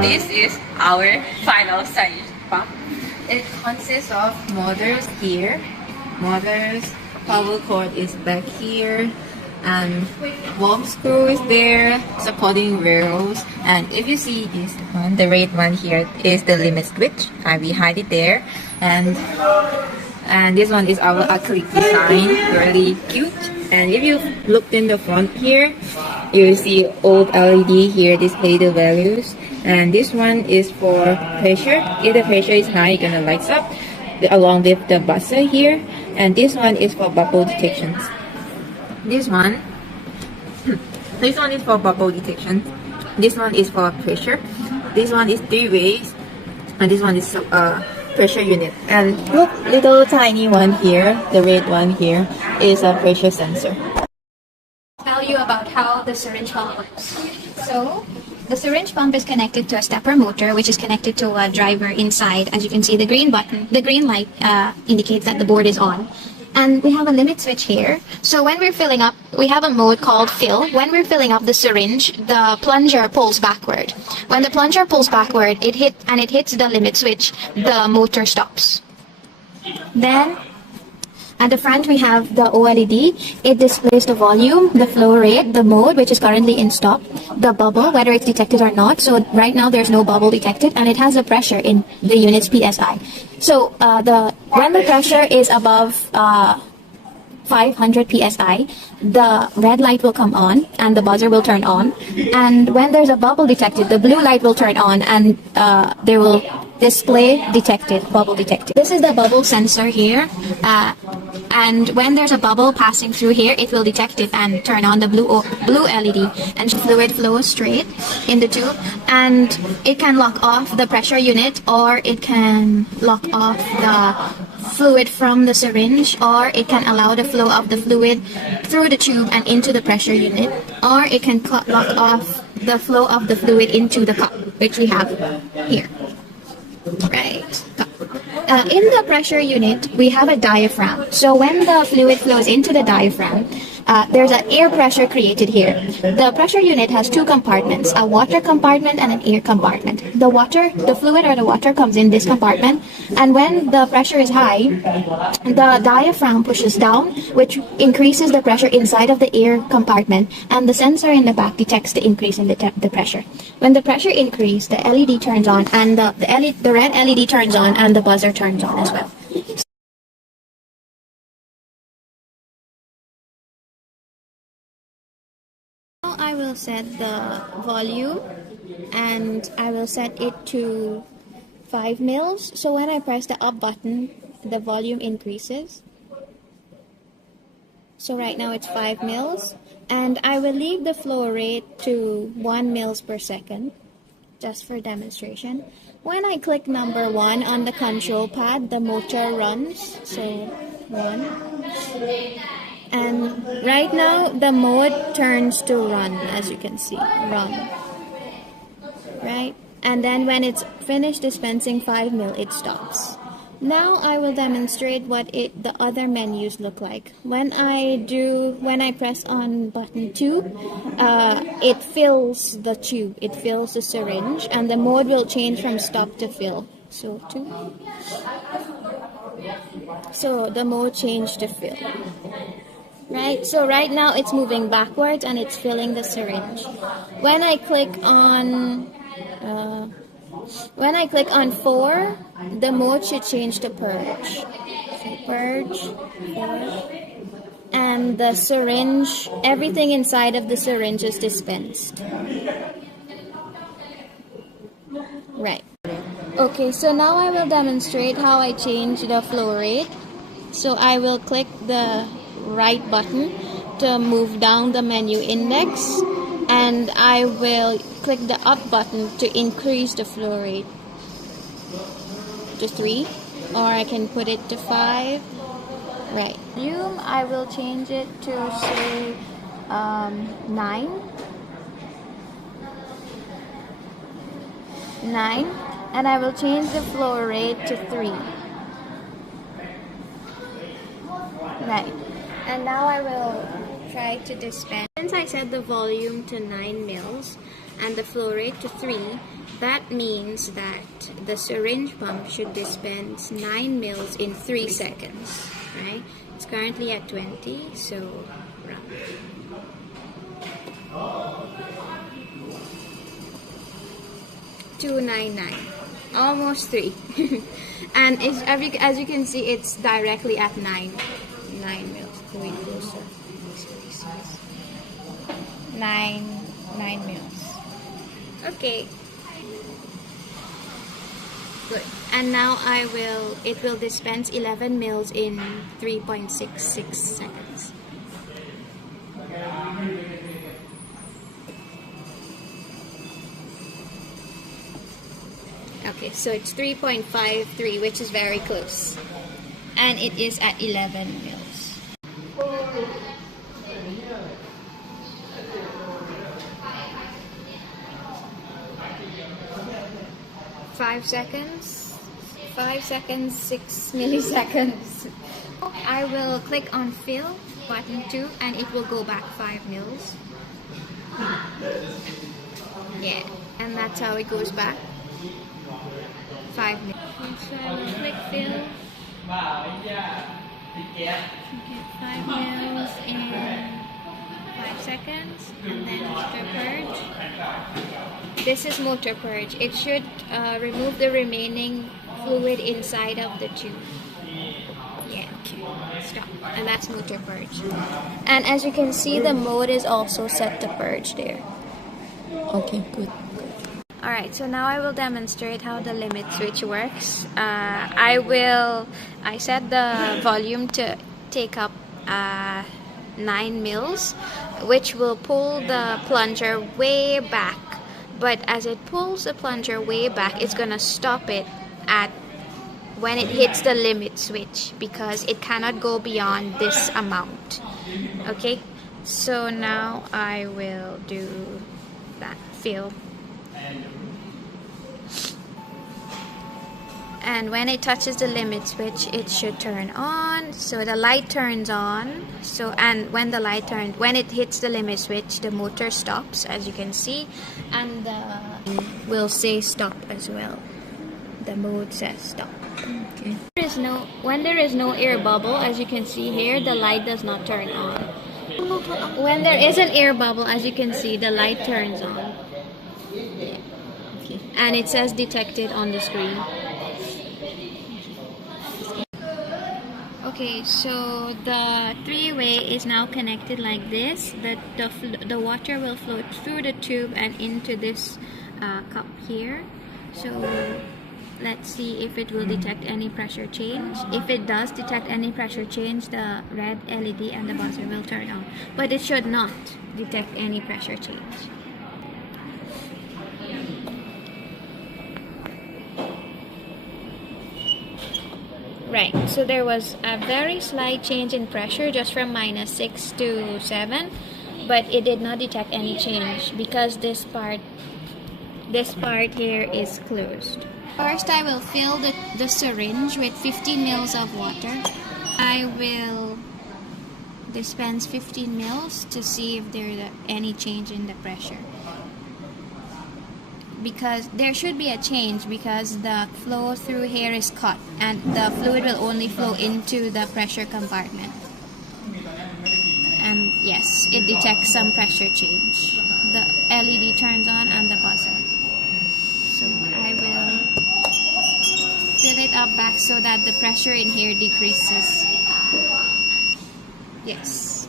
this is our final syringe pump. It consists of motors here, power cord is back here, and valve screw is there, supporting rails. And if you see this one, the red one here is the limit switch, and we hide it there. And this one is our acrylic design, really cute. And if you look in the front here, you see old LED here display the values. And this one is for pressure. If the pressure is high, it's gonna light up along with the buzzer here. And this one is for bubble detections. This one is for bubble detection. This one is for pressure. This one is 3 ways, and this one is pressure unit. And look, little tiny one here, the red one here, is a pressure sensor. Tell you about how the syringe pump works. So, the syringe pump is connected to a stepper motor, which is connected to a driver inside. As you can see, the green button, the green light indicates that the board is on. And we have a limit switch here. So when we're filling up, we have a mode called fill. When we're filling up the syringe, the plunger pulls backward. When the plunger pulls backward, it hits the limit switch, the motor stops. Then at the front, we have the OLED. It displays the volume, the flow rate, the mode, which is currently in stop, the bubble, whether it's detected or not. So right now, there's no bubble detected, and it has the pressure in the unit's PSI. So when the pressure is above 500 PSI, the red light will come on, and the buzzer will turn on. And when there's a bubble detected, the blue light will turn on, and there will display detected, bubble detected. This is the bubble sensor here. And when there's a bubble passing through here, it will detect it and turn on the blue LED, and fluid flows straight in the tube. And it can lock off the pressure unit, or it can lock off the fluid from the syringe, or it can allow the flow of the fluid through the tube and into the pressure unit, or it can lock off the flow of the fluid into the cup, which we have here. Right. In the pressure unit, we have a diaphragm. So when the fluid flows into the diaphragm, there's an air pressure created here. The pressure unit has 2 compartments, a water compartment and an air compartment. The fluid or the water comes in this compartment, and when the pressure is high, the diaphragm pushes down, which increases the pressure inside of the air compartment, and the sensor in the back detects the increase in the pressure. When the pressure increases, the LED turns on, and the red LED turns on, and the buzzer turns on as well. Now I will set the volume, and I will set it to 5 mils. So when I press the up button, the volume increases. So right now it's 5 mils. And I will leave the flow rate to 1 mils per second, just for demonstration. When I click number 1 on the control pad, the motor runs. So 1. And right now, the mode turns to run, as you can see, run. Right? And then when it's finished dispensing 5 mil, it stops. Now I will demonstrate what the other menus look like. When I press on button 2, it fills the tube, it fills the syringe, and the mode will change from stop to fill. So 2. So the mode changed to fill. Right, so right now it's moving backwards and it's filling the syringe. When I click on 4, the mode should change to purge. So purge, and the syringe, everything inside of the syringe is dispensed. Right. Okay, so now I will demonstrate how I change the flow rate. So I will click the right button to move down the menu index, and I will click the up button to increase the flow rate to 3, or I can put it to 5. Right. Volume, I will change it to say 9, and I will change the flow rate to 3. Right. And now I will try to dispense. Since I set the volume to 9 mils, and the flow rate to 3, that means that the syringe pump should dispense 9 mils in 3 seconds, right? It's currently at 20, so run. 299, almost 3. And it's, as you can see, it's directly at 9 mils. Going closer. 9 mils. Okay. Good. And now it will dispense 11 mils in 3.66 seconds. Okay, so it's 3.53, which is very close. And it is at 11 mils. 5 seconds, 6 milliseconds. I will click on fill button 2 and it will go back 5 mils. Yeah, and that's how it goes back. 5 mils. So I will click fill. Get 5 mils in 5 seconds, and then motor purge. This is motor purge. It should remove the remaining fluid inside of the tube. Yeah, okay, stop. And that's motor purge. And as you can see, the mode is also set to purge there. Okay, good. Alright, so now I will demonstrate how the limit switch works. I set the volume to take up 9 mils, which will pull the plunger way back. But as it pulls the plunger way back, it's gonna stop it at when it hits the limit switch, because it cannot go beyond this amount. Okay, so now I will do that fill. And when it touches the limit switch, it should turn on. So the light turns on. And when it hits the limit switch, the motor stops, as you can see, and will say stop as well. The mode says stop. Okay. When there is no air bubble, as you can see here, the light does not turn on. When there is an air bubble, as you can see, the light turns on. Yeah. Okay. And it says detected on the screen. Okay, so the three-way is now connected like this. The water will flow through the tube and into this cup here. So let's see if it will detect any pressure change. If it does detect any pressure change, the red LED and the buzzer will turn on. But it should not detect any pressure change. Right, so there was a very slight change in pressure, just from -6 to 7, but it did not detect any change because this part here is closed. First, I will fill the syringe with 15 mils of water. I will dispense 15 mils to see if there's any change in the pressure. Because there should be a change, because the flow through here is cut and the fluid will only flow into the pressure compartment. And yes, it detects some pressure change. The LED turns on and the buzzer. So I will fill it up back so that the pressure in here decreases. Yes.